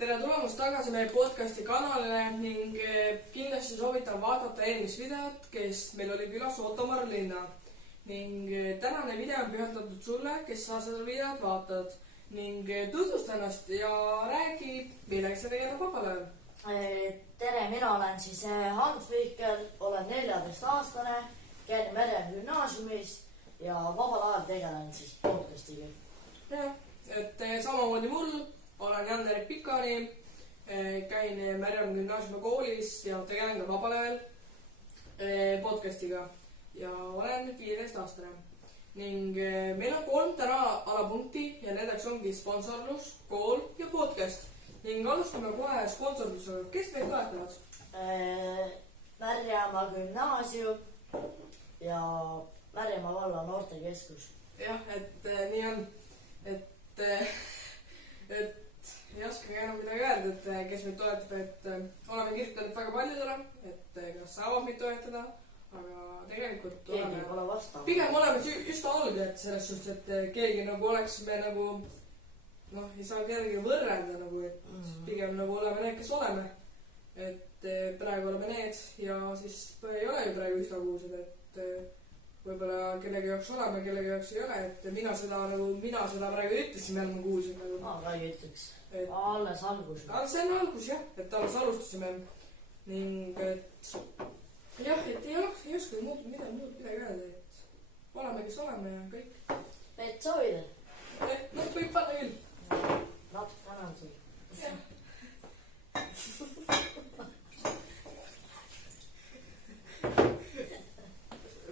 tere tulemast tagasi meie podcasti kanalile ning kindlasti soovitan vaadata eelmist videot, kes meil oli külas Ottomar Linna. Ning tänane video on pühendatud sulle, kes sa seda videot vaatad ning tutvusta ennast ja räägi, millega sa tegeled vabal ajal. Tere, mina olen siis Hans Vihkel, olen 14-aastane, käin Merem gümnaasiumis ja vabal ajal tegelen siis podcastiga. Jah, et samamoodi mul, olen Jan-Erik Pikani, käin Merem gümnaasiumi koolis ja tegelen ka vabal ajal podcastiga ja olen 15-aastane. Ning meil on 3 täna alapunkti ja nendeks ongi sponsorlus, kool ja podcast. Ning alustame kohe sponsorlusega. Kes meid toetavad? Märjamaa gümnaasium ja Märjamaa valla noortekeskus. Jah, et nii on. Et ei oskagi enam midagi öelda, et kes meid toetab, et oleme kirjutanud väga paljudele, et kas saavad meid toetada, aga tegelikult keegi pole vastav. Pigem oleme just algajad selles suhtes, et keegi nagu oleks me nagu ei saa kellegi võrrelda nagu, et pigem nagu oleme need, kes oleme. Et praegu oleme need ja siis ei ole ju praegu ühtakuused, et võib-olla kellegi jaoks oleme, kellegi jaoks ei ole, et mina seda praegu ütlesin, me oleme kuulsed nagu. Ma ka ei ütleks. Alles algus. See on algus jah, et alles alustasime ning et jah, et ei oska midagi öelda, et oleme, kes oleme ja kõik. Peet soovida? Võib panna küll. Natuke enam sul.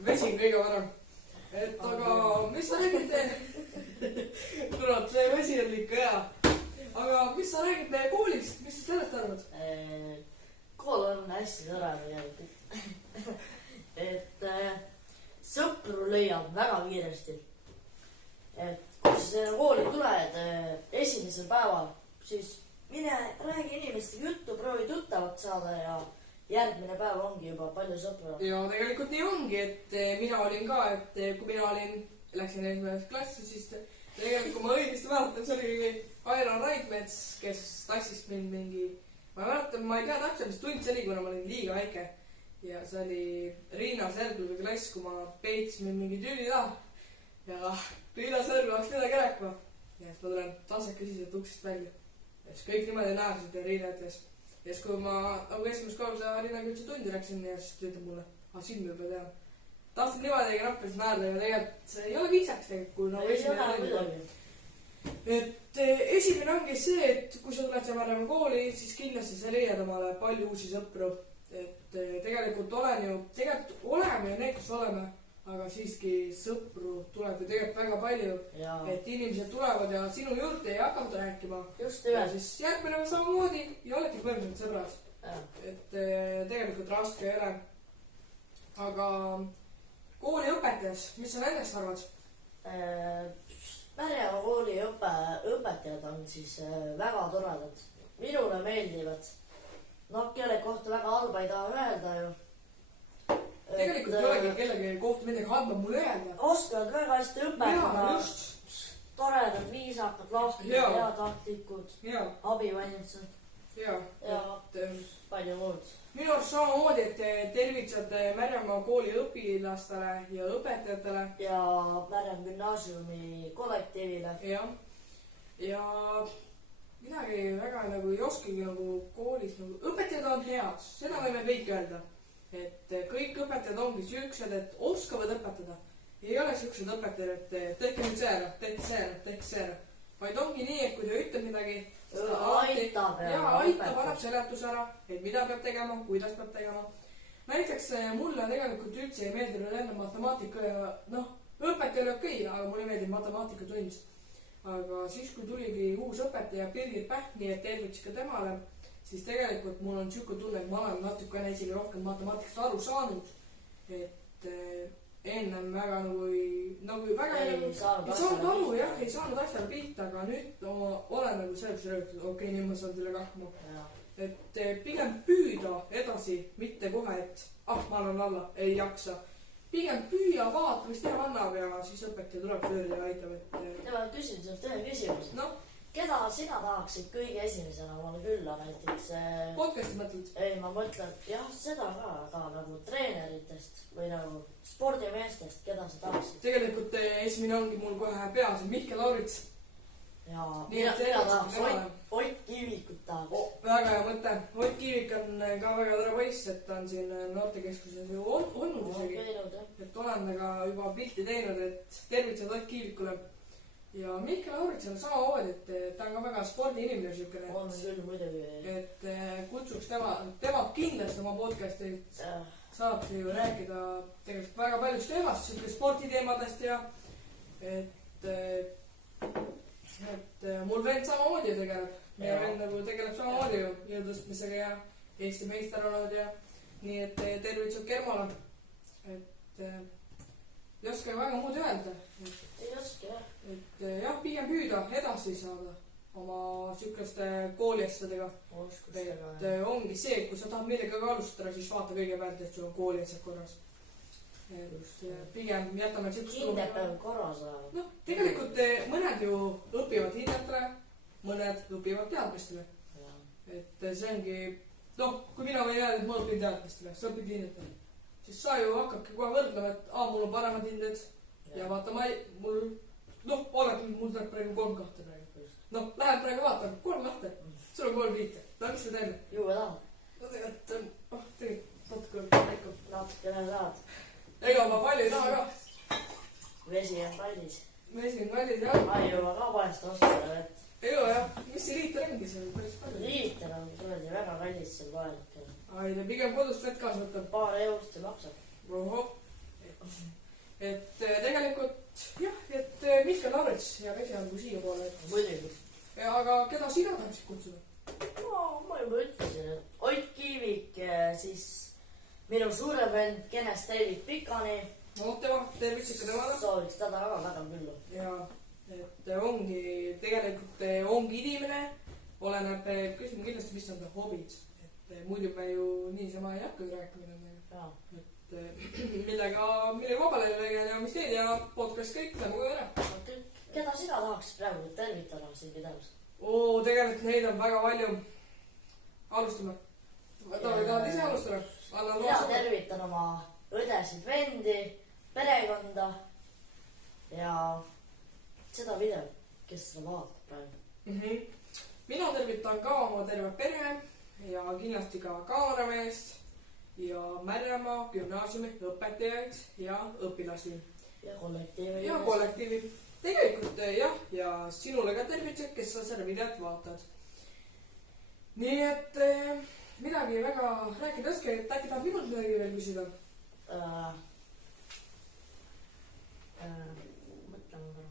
Vesin kõige varem. Et aga mis sa räägid kurat, see vesi on ikka hea. Aga mis sa räägid meie koolist? Mis sa sellest arvad? Kool on hästi tore tegelikult. Et sõpru leiab väga kiiresti. Et kui sa kooli tuled esimesel päeval, siis mine räägi inimestega juttu, proovi tuttavat saada ja järgmine päev ongi juba palju sõpru. Ja tegelikult nii ongi, et mina olin ka, et kui mina läksin esimesest klassi, siis tegelikult ma õigesti mäletan, see oli Airon Raidmets, kes tassis mind mingi, ma ei tea täpselt, mis tund see oli, kuna ma olin liiga väike. Ja see oli Riina Sergluga klass, kui ma peitsin mind mingi tüli taha. Ja Riina Serglu oleks midagi rääkima. Ja siis ma tulen taset küsisid uksest välja. Ja siis kõik niimoodi näesid ja Riina ütles. Ja siis kui ma esimest korda Riinaga üldse tundi läksin ja siis ta ütleb mulle, sind ma juba tean. Tahtsin niimoodi nappis naerda ja tegelikult see ei ole viisaks tegelikult, kui esimene tundi. Et esimene ongi see, et kui sa tuled sa Märjamaa kooli, siis kindlasti sa leiad omale palju uusi sõpru. Et tegelikult oleme ju need, kes oleme, aga siiski sõpru tuleb ju tegelikult väga palju. Et inimesed tulevad ja sinu juurde ei hakanud rääkima. Just üle. Siis järgmine samamoodi ja oledki põhimõtteliselt sõbras. Et tegelikult raske ei ole. Aga kooli õpetajas, mis sa nendest arvad? Märjamaa kooli õpetajad on siis väga toredad. Minule meeldivad. Kelle kohta väga halba ei taha öelda ju. Tegelikult ei olegi kellegi kohta midagi halba mulle öelda. Oskavad väga hästi õpetada. Jaa, just. Toredad, viisakad, laastid, heatahtlikud, abivalmitsad. Ja palju muud. Minu arust samamoodi, et tervitsad Märjamaa kooli õpilastele ja õpetajatele. Ja Märjamaa gümnaasiumi kollektiivile. Ja midagi väga ei oskagi koolis. Õpetajad on head, seda võime kõik öelda. Et kõik õpetajad ongi süüksed, et oskavad õpetada. Ei ole süüksed õpetajad, et tehke nüüd seera. Vaid ongi nii, et kui ta ütleb midagi, aitab annab seletus ära, et mida peab tegema, kuidas peab tegema. Näiteks mulle tegelikult üldse ei meeldinud enne matemaatika ja õpetaja oli okei, aga mulle ei meeldib matemaatikatund. Aga siis, kui tuligi uus õpetaja Birgit Pähni, et tervits ka temale, siis tegelikult mul on siuke tunne, et ma olen natukene isegi rohkem matemaatikast aru saanud. Et ennem väga ei saanud aru, ei saanud asjale pihta, aga nüüd olen selles rõhutud, okei, nüüd ma saan selle kahma. Et pigem püüda edasi, mitte kohe, et ma olen alla, ei jaksa. Pigem püüa vaata, mis teha annab ja siis õpetaja tuleb föörde ja aitab. Ma küsin sinult ühe küsimuse. keda sina tahaksid kõige esimesena omale külla näiteks Podcasti mõtled? ei, ma mõtlen jah, seda ka, aga nagu treeneritest või nagu spordimeestest, keda sa tahaksid? tegelikult esimene ongi mul kohe peas, Mihkel Laurits. ja Nii, mina et tahaks Ott Kiivikut tahaks. Väga hea mõte. Ott Kiivik on ka väga tore poiss, et ta on siin noortekeskuses ju olnud isegi. Et olen temaga juba pilti teinud, et tervitused Ott Kiivikule. Ja Mihkel Laurits on samamoodi, et ta on ka väga spordiinimene siukene. On küll muidugi. Et kutsuks tema kindlasti oma podcastit. Saab ju rääkida tegelikult väga paljust teemast, siuke sporditeemadest ja et mul vend samamoodi tegeleb. Meie vend nagu tegeleb samamoodi ju jõudustmisega ja Eesti meister olnud ja nii, et tervitused Kermole. Et ei oska väga muud öelda. Ei oska jah. Et jah, pigem püüda edasi saada oma siukeste kooliasjadega. Et ongi see, kui sa tahad millegagi alustada, siis vaata kõigepealt, et sul on kooliasjad korras. Pigem jätame hinded peavad korras olema. noh, tegelikult mõned ju õpivad hindetele, mõned õpivad teadmistele. Et see ongi, noh, kui mina võin öelda, et ma õpin teadmistele, sa õpid hindetele, siis sa ju hakkabki kohe võrdlema, et mul on paremad hinded ja vaata, mul, noh, mul tuleb praegu 3 kahte praegu. noh, lähed praegu vaata, 3 kahte, sul on 3 viite, no mis me teeme? Juue tahad? no tegelikult natukene tahad. ega ma palju ei taha ka. Vesi on kallis. Vesi on kallis jah. Ma ei jõua ka vahest osta vett. ei ole jah, mis see liiter ongi, see on päris palju. Liiter on kuradi väga kallis seal vaelik. ai, pigem kodust vett kaasa võtta. Paar eurot see maksab. ohoh. et tegelikult jah, et Mihkel Laurits ja vesi on kui siia poole. muidugi. aga keda sina tahaksid kutsuda? no ma juba ütlesin, et Ott Kiivik, siis minu suurem vend Kenes David Pikani. no tema, tervist ikka temale. sooviks teda väga külla. ja, et ongi, tegelikult ongi inimene, oleneb, küsime kindlasti, mis on ta hobid. et muidu me ju niisama ei hakka rääkima nendega. et millega vabale lõigel ja mis teed ja podcast kõik nagu ära. keda sina tahaks praegu tervitada siin videos? tegelikult neid on väga palju. alustame. tahad ise alustada? mina tervitan oma õdesid, vendi, perekonda ja seda videot, kes seda vaatab praegu. mina tervitan ka oma terve pere ja kindlasti ka kaamerameest ja Märjamaa gümnaasiumi õpetajaid ja õpilasi. ja kollektiivi. tegelikult jah, ja sinule ka tervitused, kes sa seda videot vaatad. nii et midagi väga rääkida oska, et äkki tahab minult midagi veel küsida? mõtleme korra.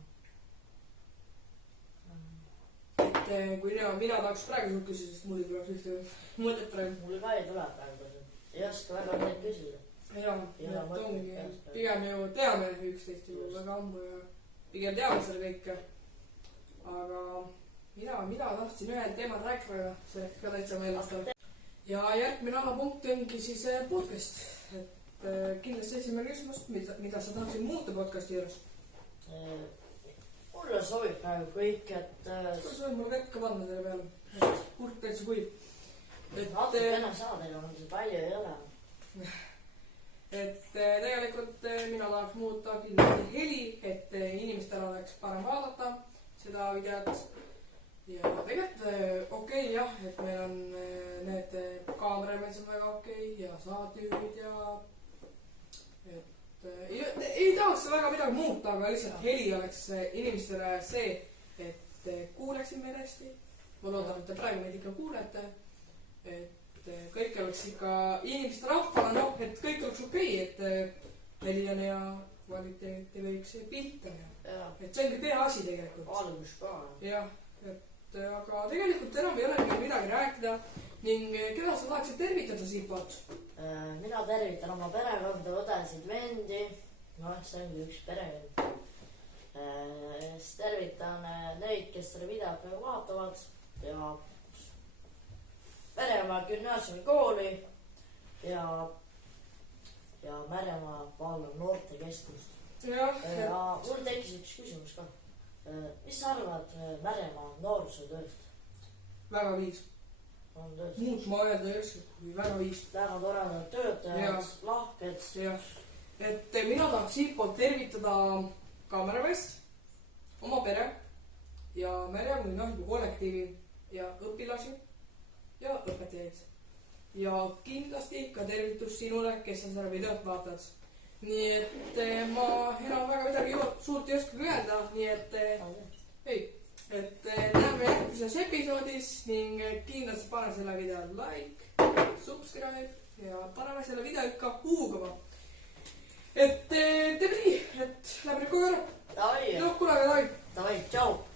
et kui mina tahaks praegu sult küsida, sest mul ei tuleks ühte mõtet praegu. mul ka ei tule praegu, ei oska väga midagi küsida. jaa, et ongi, pigem ju teame üksteist ju väga ammu ja pigem teame seda kõike. aga mina tahtsin ühel teemal rääkida, see ehk ka täitsa meelest. ja järgmine alapunkt ongi siis podcast. et kindlasti esimene küsimus, mida sa tahaksid muuta podcasti juures? mulle sobib praegu kõik, et kuidas võib mul vett ka panna selle peale? kurk täitsa kuib. natukene saada, aga see palju ei ole. et tegelikult mina tahaks muuta kindlasti heli, et inimestel oleks parem vaadata seda videot. ja tegelikult okei jah, et meil on need kaamerad, mis on väga okei ja saatejuhid ja et ei tahaks väga midagi muuta, aga lihtsalt heli oleks inimestele see, et kuuleksid meid hästi. ma loodan, et te praegu meid ikka kuulete. et kõik oleks ikka inimeste rahvale, noh, et kõik oleks okei, et heli on hea, kvaliteet ja kõik see pilt on hea. et see ongi peaasi tegelikult. valgus ka. jah, et aga tegelikult enam ei ole meil midagi rääkida ning keda sa tahaksid tervitada siitpoolt? mina tervitan oma perekonda, õdesid, vendi. noh, see ongi üks perekond. siis tervitan neid, kes selle videot praegu vaatavad ja Märjamaa gümnaasiumi kooli ja Märjamaa valla noortekeskust. ja mul tekkis üks küsimus ka. mis sa arvad Märjamaa noorsootööst? väga viis. muud ma öelda ei oska, kui väga viis. väga toredad töötajad, lahked. jah, et mina tahaks siit poolt tervitada Kaamerapest, oma pere ja Märja Muinasjutu kollektiivi ja õpilasi ja õpetajaid. ja kindlasti ka tervitus sinule, kes sa seda videot vaatad. nii et ma enam väga midagi suurt ei oskagi öelda, nii et näeme järgmises episoodis ning kindlasti pane selle video like, subscribe ja paneme selle video ikka huugama. et teeme nii, et lähme nüüd kogu ära. Davai. noh, kunagi davai. Davai, tšau.